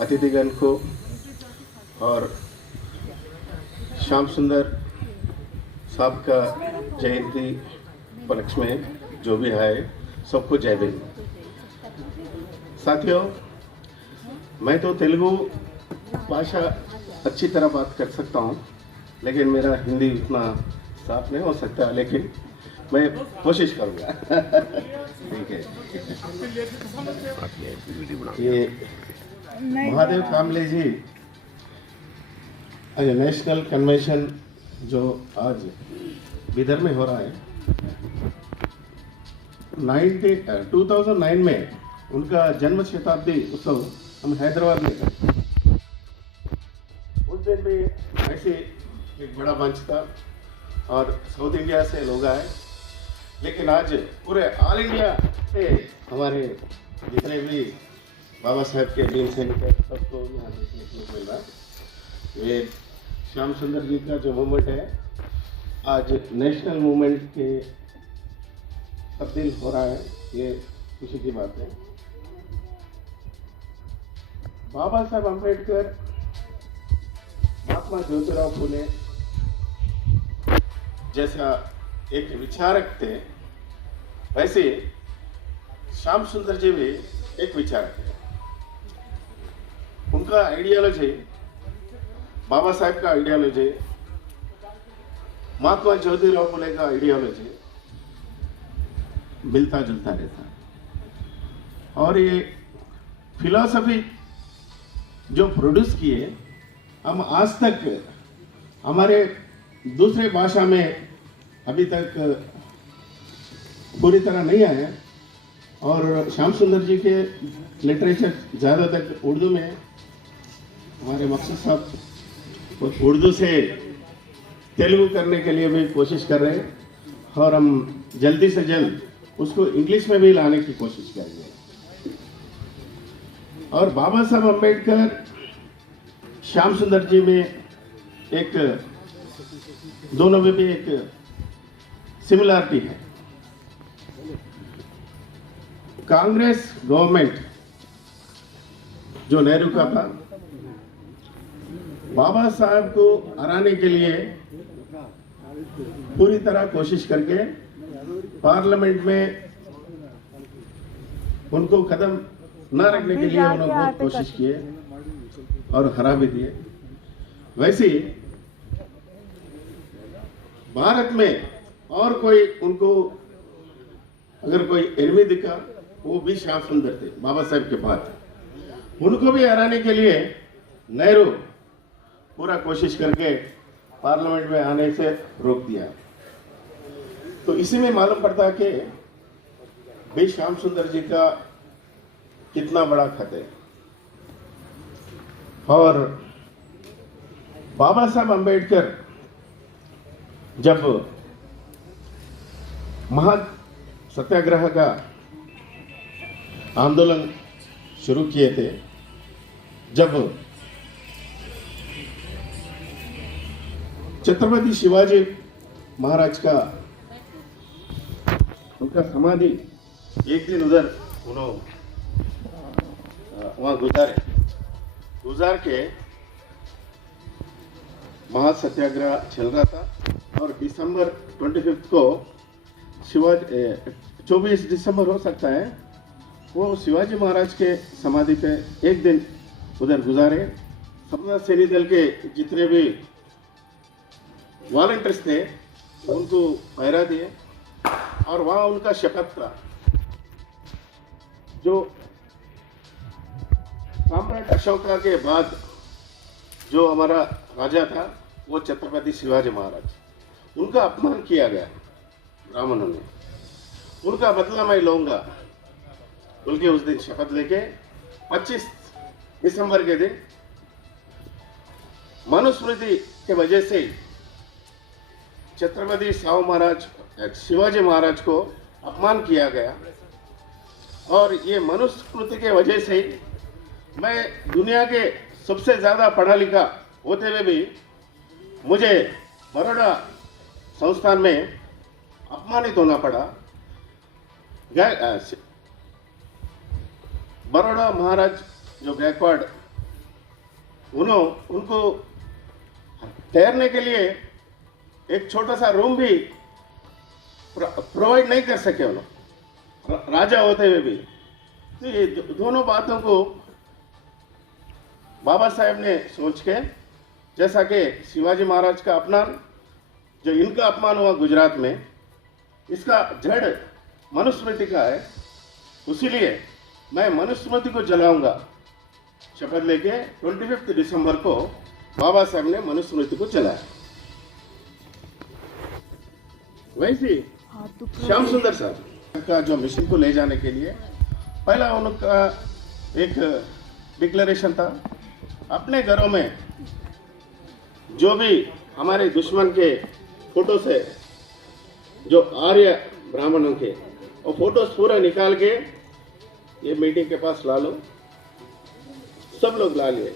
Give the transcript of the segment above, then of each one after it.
अतिथिगण को और श्याम सुंदर साहब का जयंती उपलक्ष्य में जो भी आए सबको जय भीम। साथियों, मैं तो तेलुगु भाषा अच्छी तरह बात कर सकता हूँ, लेकिन मेरा हिंदी उतना साफ नहीं हो सकता, लेकिन मैं कोशिश करूँगा। ठीक है। ये महादेव कामले जी नेशनल कन्वेंशन जो आज बिदर में हो रहा है, 2009 में उनका जन्म शताब्दी उत्सव हम हैदराबाद में करते। उस दिन भी ऐसे एक बड़ा मंच था और साउथ इंडिया से लोग आए, लेकिन आज पूरे ऑल इंडिया से हमारे जितने भी बाबा साहेब के दिन सैनिक सबको यहाँ देखने को मिल रहा। ये श्याम सुंदर जी का जो मूवमेंट है आज नेशनल मूवमेंट के तब्दील हो रहा है, ये खुशी की बात है। बाबा साहेब अम्बेडकर, महात्मा ज्योतिराव फुले जैसा एक विचारक थे, वैसे श्याम सुंदर जी भी एक विचारक है। उनका आइडियोलॉजी, बाबा साहेब का आइडियोलॉजी, महात्मा ज्योतिराव फुले का आइडियोलॉजी मिलता जुलता रहता। और ये फिलॉसफी जो प्रोड्यूस किए, हम आज तक हमारे दूसरे भाषा में अभी तक पूरी तरह नहीं आए। और श्याम सुंदर जी के लिटरेचर ज़्यादातर उर्दू में, हमारे मकसूद साहब उर्दू से तेलुगु करने के लिए भी कोशिश कर रहे हैं, और हम जल्दी से जल्द उसको इंग्लिश में भी लाने की कोशिश करेंगे। और बाबा साहब अम्बेडकर, श्याम सुंदर जी में एक, दोनों में भी एक सिमिलरिटी है। कांग्रेस गवर्नमेंट जो नेहरू का था, बाबा साहब को हराने के लिए पूरी तरह कोशिश करके पार्लियामेंट में उनको कदम न रखने के लिए उन्होंने बहुत कोशिश किए और हरा भी दिए। वैसे ही भारत में और कोई उनको अगर कोई एनिमी दिखा, वो भी श्याम सुंदर थे बाबा साहब के बाद। उनको भी हराने के लिए नेहरू पूरा कोशिश करके पार्लियामेंट में आने से रोक दिया। तो इसी में मालूम पड़ता कि भाई श्याम सुंदर जी का कितना बड़ा खत है। और बाबा साहब अम्बेडकर जब महा सत्याग्रह का आंदोलन शुरू किए थे, जब छत्रपति शिवाजी महाराज का उनका समाधि एक दिन उधर उन्होंने वहां गुजार के महासत्याग्रह चल रहा था। और दिसंबर 25 को शिवाजी 24 दिसंबर हो सकता है, वो शिवाजी महाराज के समाधि पे एक दिन उधर गुजारे। स्वतंत्रता सेनी दल के जितने भी वॉलंटियर्स थे उनको पहरा दिए, और वहाँ उनका शपथ था। जो सम्राट अशोका के बाद जो हमारा राजा था वो छत्रपति शिवाजी महाराज, उनका अपमान किया गया ब्राह्मणों ने, उनका बदला मैं लूंगा बोल के उस दिन शपथ लेके 25 दिसंबर के दिन मनुस्मृति के वजह से छत्रपति शिवाजी महाराज को अपमान किया गया। और ये मनुस्मृति के वजह से मैं दुनिया के सबसे ज़्यादा पढ़ा लिखा होते हुए भी मुझे बड़ौदा संस्थान में अपमानित होना पड़ा। बड़ौदा महाराज जो गायकवाड़ उनको ठहरने के लिए एक छोटा सा रूम भी प्रोवाइड नहीं कर सके उन्होंने, राजा होते हुए भी। तो ये दोनों बातों को बाबा साहेब ने सोच के, जैसा कि शिवाजी महाराज का अपमान, जो इनका अपमान हुआ गुजरात में, इसका जड़ मनुस्मृति का है। इसीलिए मैं मनुस्मृति को जलाऊंगा शपथ लेके 25 दिसंबर को बाबा साहब ने मनुस्मृति को जलाया। वैसे श्याम सुंदर साहब का जो मिशन को ले जाने के लिए पहला उनका एक डिक्लेरेशन था, अपने घरों में जो भी हमारे दुश्मन के फोटोस है, जो आर्य ब्राह्मणों के, और फोटोस पूरा निकाल के ये मीटिंग के पास ला लो। सब लोग ला लिए।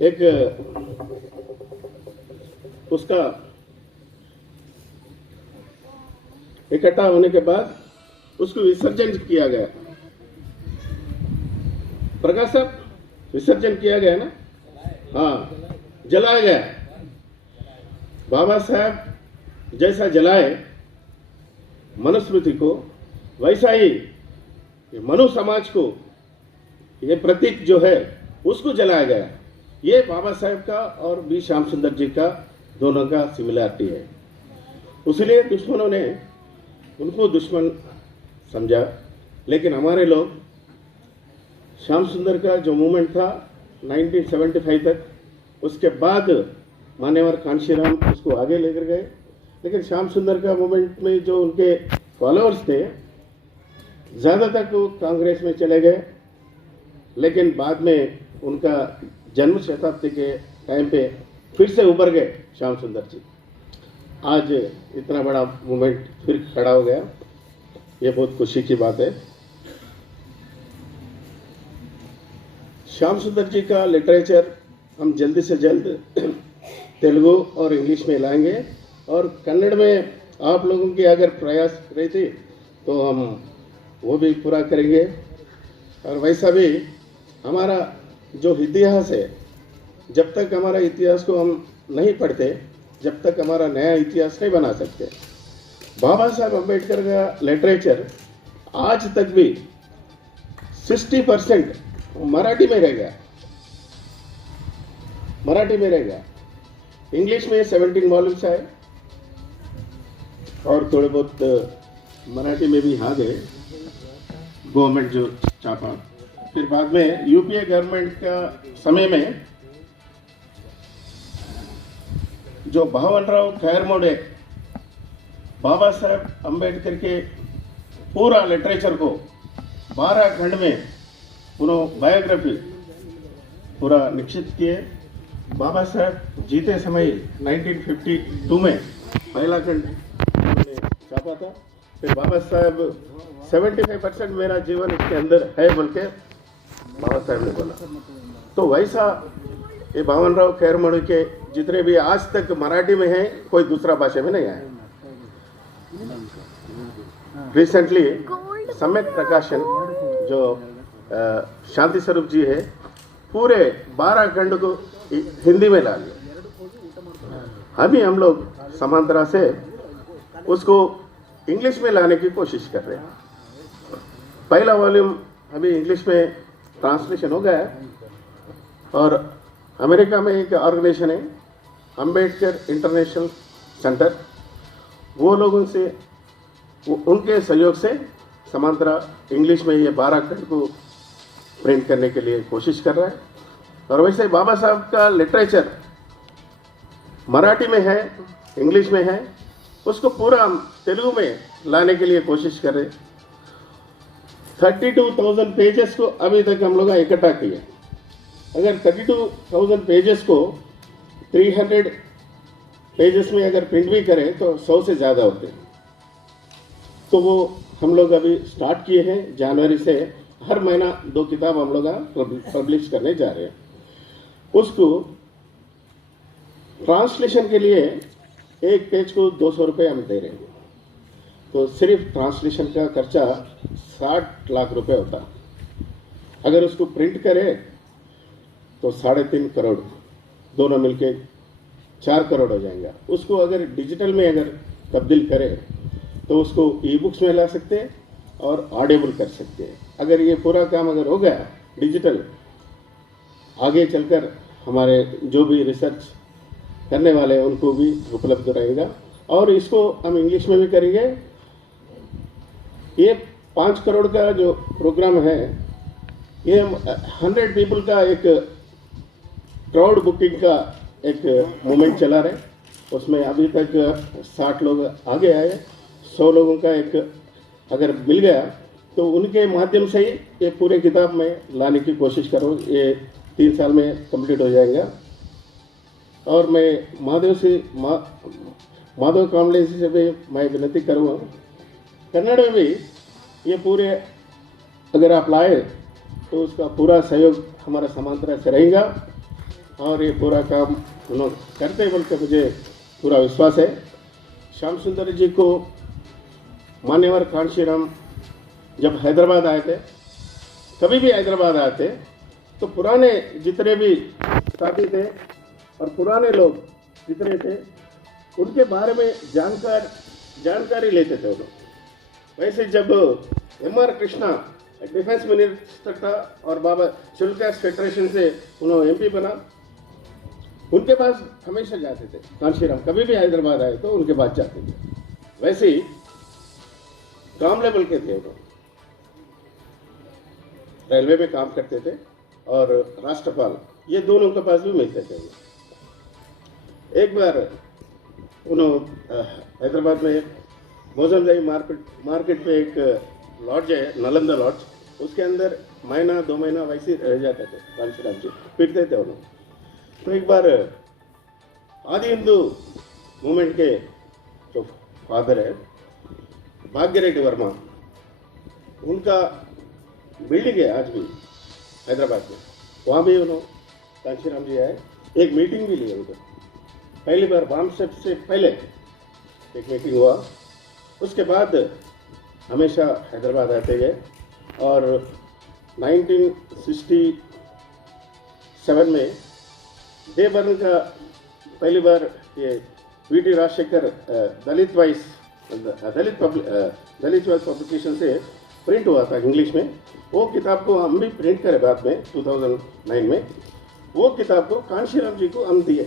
एक उसका इकट्ठा होने के बाद उसको विसर्जन किया गया। प्रकाश साहब, विसर्जन किया गया ना? हाँ, जलाया गया। बाबा साहब जैसा जलाए मनुस्मृति को, वैसा ही मनु समाज को, ये प्रतीक जो है उसको जलाया गया। ये बाबा साहब का और बी श्याम सुंदर जी का दोनों का सिमिलरिटी है। इसलिए दुश्मनों ने उनको दुश्मन समझा, लेकिन हमारे लोग श्याम सुंदर का जो मूवमेंट था 1975 तक, उसके बाद मान्यवर कांशीराम उसको आगे लेकर गए। लेकिन श्याम सुंदर का मूवमेंट में जो उनके फॉलोअर्स थे, ज़्यादातर वो कांग्रेस में चले गए। लेकिन बाद में उनका जन्म शताब्दी के टाइम पे फिर से उभर गए श्याम सुंदर जी। आज इतना बड़ा मूवमेंट फिर खड़ा हो गया, ये बहुत खुशी की बात है। श्याम सुंदर जी का लिटरेचर हम जल्दी से जल्द तेलुगु और इंग्लिश में लाएंगे, और कन्नड़ में आप लोगों की अगर प्रयास रही थी तो हम वो भी पूरा करेंगे। और वैसा भी हमारा जो इतिहास है, जब तक हमारा इतिहास को हम नहीं पढ़ते, जब तक हमारा नया इतिहास नहीं बना सकते। बाबा साहब अम्बेडकर का लिटरेचर आज तक भी 60% मराठी में रह गया, मराठी में रह गया। इंग्लिश में 17 वॉल्यूम्स आए और थोड़े बहुत मराठी में भी आ गए, गवर्नमेंट जो छापा। फिर बाद में यूपीए गवर्नमेंट का समय में जो भावनराव खैरमोड़े बाबा साहब अम्बेडकर के पूरा लिटरेचर को 12 खंड में उन्होंने बायोग्राफी पूरा निश्चित किए। बाबा साहब जीते समय 1952 में पहला खंड उन्होंने छापा था। फिर बाबा साहब 75% मेरा जीवन इसके अंदर है बोल के बाबा साहब ने बोला। तो वैसा ये भावनराव खैरमोड़े के जितने भी आज तक मराठी में हैं, कोई दूसरा भाषा में नहीं आया। रिसेंटली सम्यक प्रकाशन जो शांति स्वरूप जी है, पूरे 12 खंड को हिंदी में ला लिया। अभी हम लोग समांतरा से उसको इंग्लिश में लाने की कोशिश कर रहे हैं। पहला वॉल्यूम अभी इंग्लिश में ट्रांसलेशन हो गया है, और अमेरिका में एक ऑर्गेनाइजेशन है अंबेडकर इंटरनेशनल सेंटर, वो लोगों से उनके सहयोग से समांतरा इंग्लिश में ये 12 खंड को प्रिंट करने के लिए कोशिश कर रहा है। और वैसे बाबा साहब का लिटरेचर मराठी में है, इंग्लिश में है, उसको पूरा तेलुगु में लाने के लिए कोशिश कर रहे। 32,000 पेजेस को अभी तक हम लोग इकट्ठा किए। अगर 32,000 पेजेस को 300 पेजेस में अगर प्रिंट भी करें तो 100 से ज़्यादा होते हैं। तो वो हम लोग अभी स्टार्ट किए हैं। जनवरी से हर महीना 2 किताब हम लोग पब्लिश करने जा रहे हैं। उसको ट्रांसलेशन के लिए एक पेज को 200 रुपये हम दे रहे हैं। तो सिर्फ ट्रांसलेशन का खर्चा 60 लाख रुपए होता। अगर उसको प्रिंट करें तो 3.5 करोड़, दोनों मिलके 4 करोड़ हो जाएंगे। उसको अगर डिजिटल में अगर तब्दील करें तो उसको ई बुक्स में ला सकते हैं और ऑडिबल कर सकते हैं। अगर ये पूरा काम अगर हो गया डिजिटल, आगे चलकर हमारे जो भी रिसर्च करने वाले हैं उनको भी उपलब्ध रहेगा। और इसको हम इंग्लिश में भी करेंगे। ये 5 करोड़ का जो प्रोग्राम है, ये 100 पीपल का एक क्राउड बुकिंग का एक मूवमेंट चला रहे। उसमें अभी तक 60 लोग आगे आए। 100 लोगों का एक अगर मिल गया तो उनके माध्यम से ही ये पूरे किताब में लाने की कोशिश करो। ये 3 साल में कंप्लीट हो जाएगा। और मैं माधव कामले से भी मैं विनती करूँगा, कन्नड़ में भी ये पूरे अगर आप लाए तो उसका पूरा सहयोग हमारा समांतर से रहेगा और ये पूरा काम उन्होंने करते बोल के मुझे पूरा विश्वास है। श्याम सुंदर जी को मान्यवर कांशीराम जब हैदराबाद आए थे, कभी भी हैदराबाद आए थे तो पुराने जितने भी साथी थे और पुराने लोग जितने थे उनके बारे में जानकारी लेते थे वो लोग। वैसे जब M.R. कृष्णा डिफेंस मिनिस्टर था और बाबा शेड्यूल फेडरेशन से उन्होंने MP बना, उनके पास हमेशा जाते थे कांशीराम। कभी भी हैदराबाद आए तो उनके पास जाते थे। वैसे ही ग्राम लेवल के थे वो, रेलवे में काम करते थे और राष्ट्रपाल, ये दोनों के पास भी मिलते थे। एक बार उन्होंने हैदराबाद में मोजमदाई मार्केट पे एक लॉज है, नालंदा लॉज, उसके अंदर महीना 2 महीना वैसे रह जाते थे कांशीराम जी, पिटते थे उन्होंने। तो एक बार आदि हिंदू मूवमेंट के जो फादर है भाग्य रेड्डी वर्मा, उनका बिल्डिंग है आज भी हैदराबाद में, वहाँ भी उन्होंने कांशीराम जी आए, एक मीटिंग भी ली उधर। पहली बार बाम सेट से पहले एक मीटिंग हुआ, उसके बाद हमेशा हैदराबाद आते गए। और 1967 में देवबर्न का पहली बार ये VT राजशेखर दलित वॉइस पब्लिकेशन से प्रिंट हुआ था इंग्लिश में। वो किताब को हम भी प्रिंट करें बाद में 2009 में। वो किताब को कांशीराम जी को हम दिए।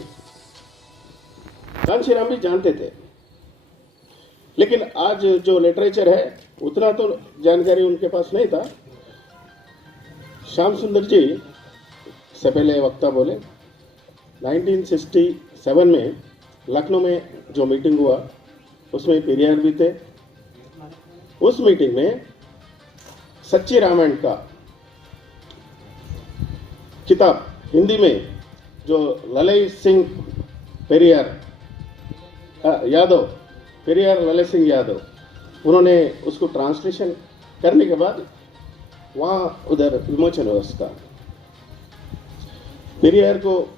कांशीराम भी जानते थे, लेकिन आज जो लिटरेचर है उतना तो जानकारी उनके पास नहीं था। श्याम सुंदर जी से पहले वक्ता बोले 1967 में लखनऊ में जो मीटिंग हुआ उसमें पेरियार भी थे। उस मीटिंग में सच्ची रामायण का किताब हिंदी में जो ललई सिंह पेरियार यादव, पेरियार ललई सिंह यादव, उन्होंने उसको ट्रांसलेशन करने के बाद वहाँ उधर विमोचन हुआ उसका। पेरियार को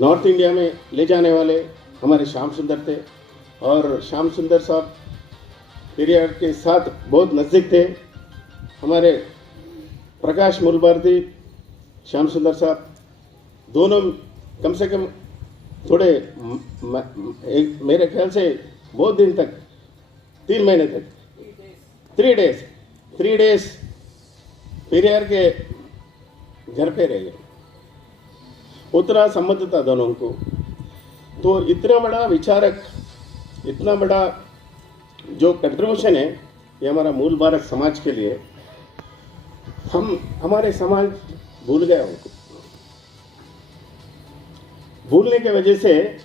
नॉर्थ इंडिया में ले जाने वाले हमारे श्याम सुंदर थे और श्याम सुंदर साहब पेरियार के साथ बहुत नज़दीक थे। हमारे प्रकाश मूल भारती, श्याम सुंदर साहब दोनों कम से कम थोड़े मेरे ख्याल से बहुत दिन तक, 3 महीने तक, 3 डेज पेरियार के घर पे रह गए। उतना संबंध था दोनों को। तो इतना बड़ा विचारक, इतना बड़ा जो कंट्रीब्यूशन है ये हमारा मूल भारत समाज के लिए, हमारे समाज भूल गया उनको। भूलने की वजह से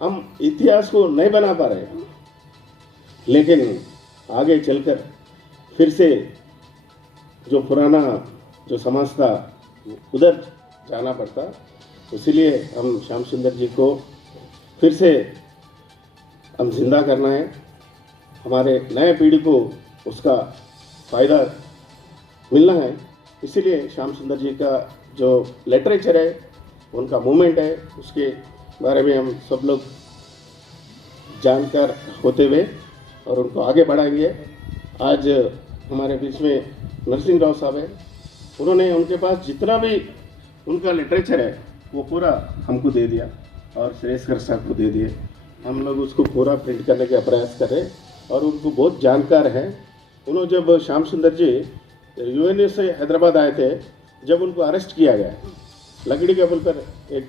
हम इतिहास को नहीं बना पा रहे हैं। लेकिन आगे चलकर फिर से जो पुराना जो समाज था उधर जाना पड़ता। इसीलिए हम श्याम सुंदर जी को फिर से हम जिंदा करना है। हमारे नए पीढ़ी को उसका फ़ायदा मिलना है। इसीलिए श्याम सुंदर जी का जो लिटरेचर है, उनका मूवमेंट है, उसके बारे में हम सब लोग जानकार होते हुए और उनको आगे बढ़ाएंगे। आज हमारे बीच में नरसिंह राव साहब हैं। उन्होंने, उनके पास जितना भी उनका लिटरेचर है वो पूरा हमको दे दिया और श्रेयस्कर साहब को दे दिए। हम लोग उसको पूरा प्रिंट करने का प्रयास करें और उनको बहुत जानकार हैं। उन्होंने जब श्याम सुंदर जी यूएनए से हैदराबाद आए थे, जब उनको अरेस्ट किया गया, लकड़ी का बोलकर एक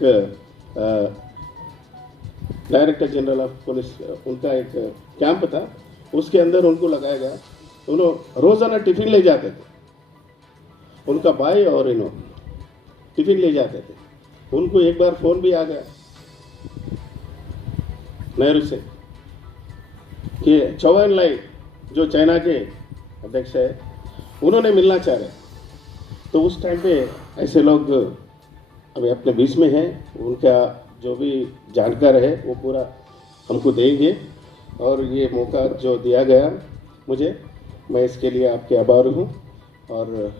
डायरेक्टर जनरल ऑफ पुलिस उनका एक कैंप था, उसके अंदर उनको लगाया गया। उन्होंने रोज़ाना टिफिन ले जाते थे, उनका भाई और इन्होंने टिफिन ले जाते थे। उनको एक बार फ़ोन भी आ गया नेहरू से कि चौ एन लाई जो चाइना के अध्यक्ष है उन्होंने मिलना चाह रहे। तो उस टाइम पे ऐसे लोग अभी अपने बीच में हैं, उनका जो भी जानकार है वो पूरा हमको देंगे। और ये मौका जो दिया गया मुझे, मैं इसके लिए आपके आभारी हूँ। और